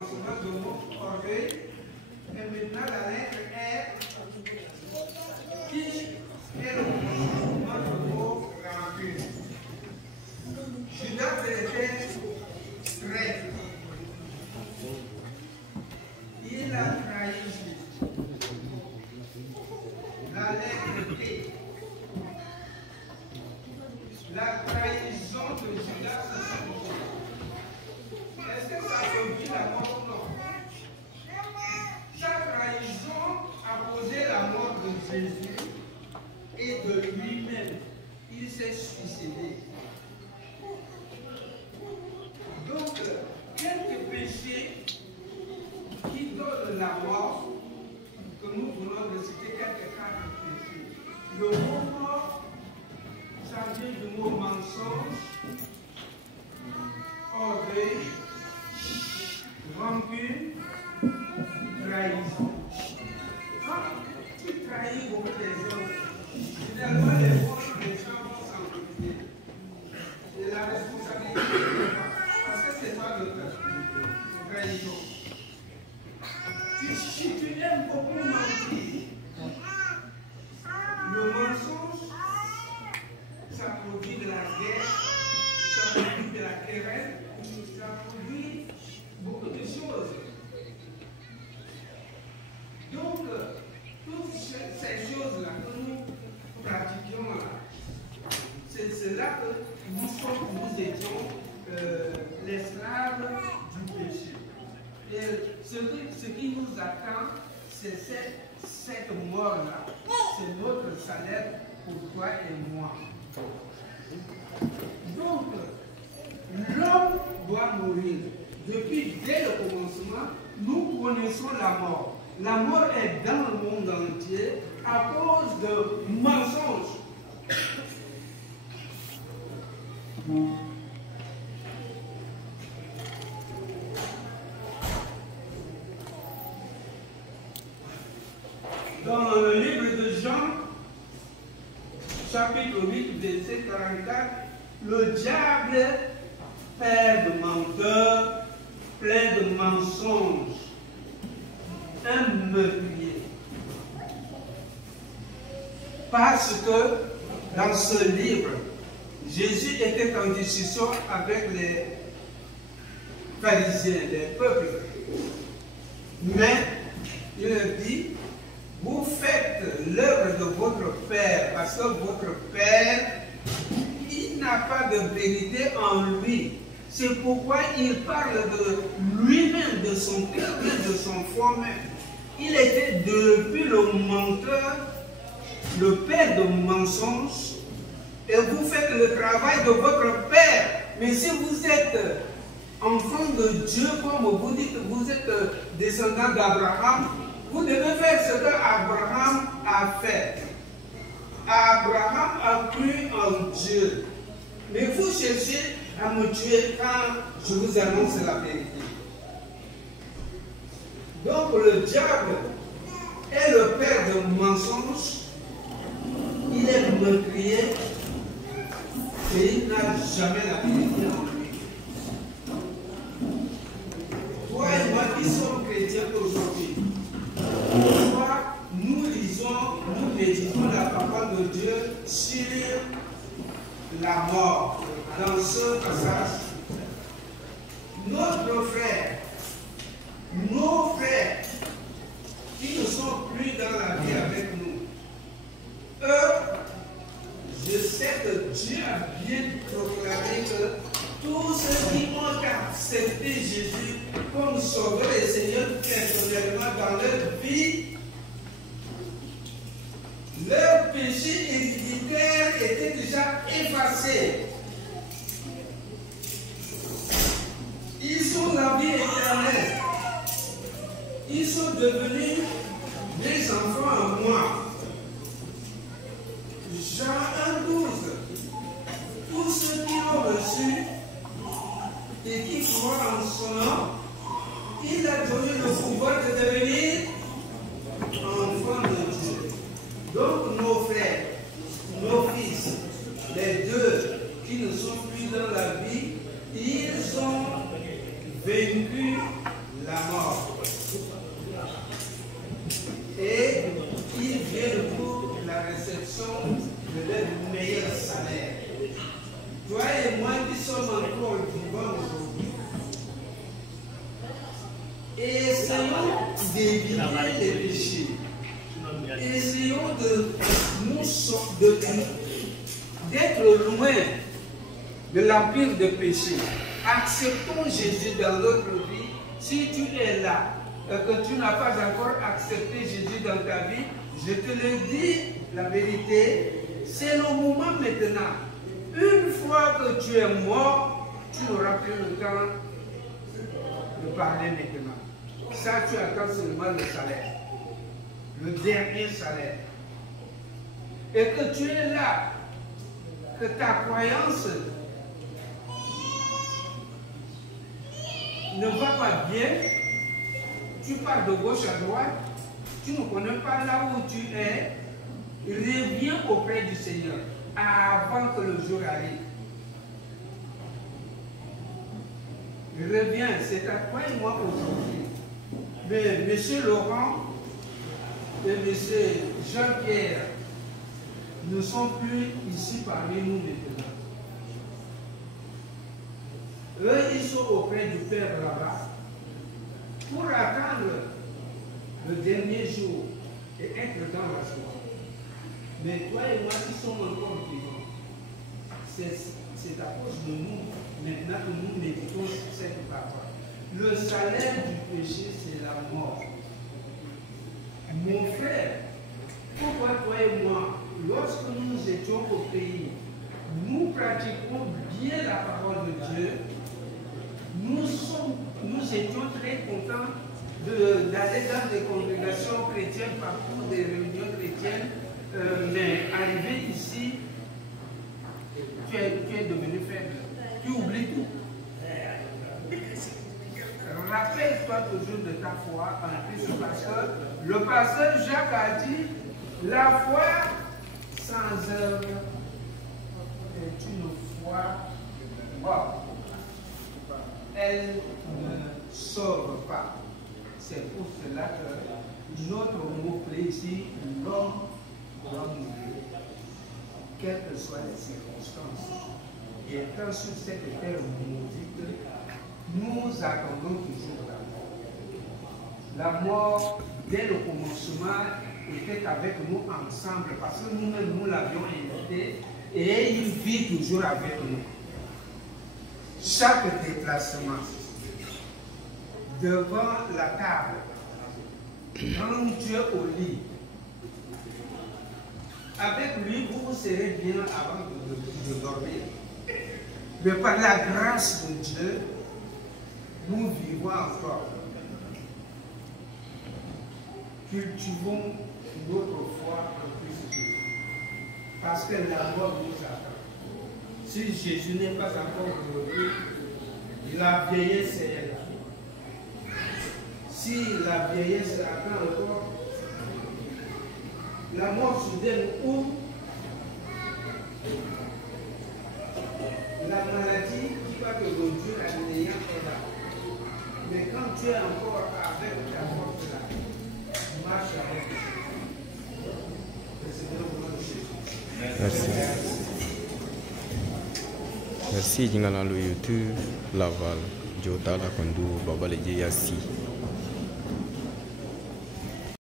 de mon orgueil. Et maintenant, la lettre R, qui est le commencement de vos rancunes. Judas était prêt. Il a trahi Jésus. La lettre T. La trahison de Judas, est-ce que ça produit la mort? Non. Sa trahison a causé la mort de Jésus et de lui-même. Il s'est suicidé. Donc, quelques péchés qui donnent la mort, que nous venons de citer quelques 4 péchés. Le mot mort, ça vient du mot mensonge, orgueil, rancune, trahison. Quand tu trahis beaucoup les autres, finalement les gens vont s'enrichir. C'est la responsabilité de toi. Parce que c'est toi l'auteur. Trahison. Si tu aimes beaucoup mentir, le mensonge, ça produit de la guerre, ça produit de la querelle, ça produit beaucoup de choses. Donc, toutes ces choses-là que nous pratiquions là, c'est cela que nous étions l'esclave du péché. Et ce qui nous attend, c'est cette mort-là. C'est notre salaire pour toi et moi. Donc, l'homme doit mourir. Dès le commencement, nous connaissons la mort. La mort est dans le monde entier à cause de mensonges. Dans le livre de Jean, chapitre 8, verset 44, le diable, père de menteurs, plein de mensonges, un meurtrier. Parce que dans ce livre, Jésus était en discussion avec les pharisiens, les peuples. Mais il leur dit, vous faites l'œuvre de votre Père, parce que votre Père, il n'a pas de vérité en lui. C'est pourquoi il parle de lui-même, de son cœur, de son fond même. Il était depuis le menteur, le père de mensonges, et vous faites le travail de votre Père. Mais si vous êtes enfant de Dieu, comme vous dites, vous êtes descendant d'Abraham, vous devez faire ce que Abraham a fait. Abraham a cru en Dieu. Mais vous cherchez à me tuer quand je vous annonce la vérité. Donc le diable est le père de mensonges. Il est meurtrier et il n'a jamais la vérité en lui. Toi et moi qui sommes chrétiens aujourd'hui, nous lisons, nous méditons la parole de Dieu sur la mort. Dans ce passage, nos frères qui ne sont plus dans la vie avec nous, eux, je sais que Dieu a bien proclamé que tous ceux qui ont accepté Jésus comme Sauveur et Seigneur personnellement dans leur vie, leur péché héréditaire était déjà effacé. Ils ont la vie éternelle. Ils sont devenus des enfants à moi. Jean 1,12. Tous ceux qui l'ont reçu et qui croient en son nom, il a donné le pouvoir de devenir enfants de Dieu. Donc nos frères, nos fils, les deux qui ne sont plus dans la vie, ils ont vaincu la Et essayons d'éviter les péchés. Essayons d'être loin de l'empire de péché. Acceptons Jésus dans notre vie. Si tu es là et que tu n'as pas encore accepté Jésus dans ta vie, je te le dis, la vérité, c'est le moment maintenant. Une fois que tu es mort, tu n'auras plus le temps de parler maintenant. Ça, tu attends seulement le salaire. Le dernier salaire. Et que tu es là, que ta croyance ne va pas bien, tu pars de gauche à droite, tu ne connais pas là où tu es, reviens auprès du Seigneur avant que le jour arrive. Reviens, c'est à toi et moi aujourd'hui. Mais M. Laurent et M. Jean-Pierre ne sont plus ici parmi nous maintenant. Eux, ils sont auprès du Père là-bas pour attendre le dernier jour et être dans la joie. Mais toi et moi qui sommes encore vivants, c'est à cause de nous maintenant que nous méditons cette parole. Le salaire du péché, c'est la mort. Mon frère, pourquoi toi et moi, lorsque nous étions au pays, nous pratiquons bien la parole de Dieu, nous étions très contents d'aller dans des congrégations chrétiennes, partout des réunions chrétiennes, mais arrivé ici, tu es devenu faible. Tu oublies tout. Rappelle-toi toujours de ta foi en Christ, parce que le pasteur Jacques a dit, la foi sans œuvre est une foi morte. Elle ne sauve pas. C'est pour cela que notre mot-clé ici, l'homme doit mourir, quelles que soient les circonstances. Et étant sur cette terre maudite, nous attendons toujours la mort. La mort, dès le commencement, était avec nous ensemble, parce que nous-mêmes, nous l'avions invité, et il vit toujours avec nous. Chaque déplacement, devant la table, quand tu es au lit, avec lui, vous serez bien avant de dormir. Mais par la grâce de Dieu, nous vivons encore. Cultivons notre foi en Christ Jésus. Parce que la mort nous attend. Si Jésus n'est pas encore revenu, la vieillesse est là. Si la vieillesse attend encore, la mort soudaine ou la maladie qui va te conduire à l'ayant est là. Mais quand tu es encore avec ta force là, marche avec le Seigneur au nom de Jésus. Merci. Merci, Jingala Loyotu, Laval, Jota, la Kondu, Babaleji Yassi.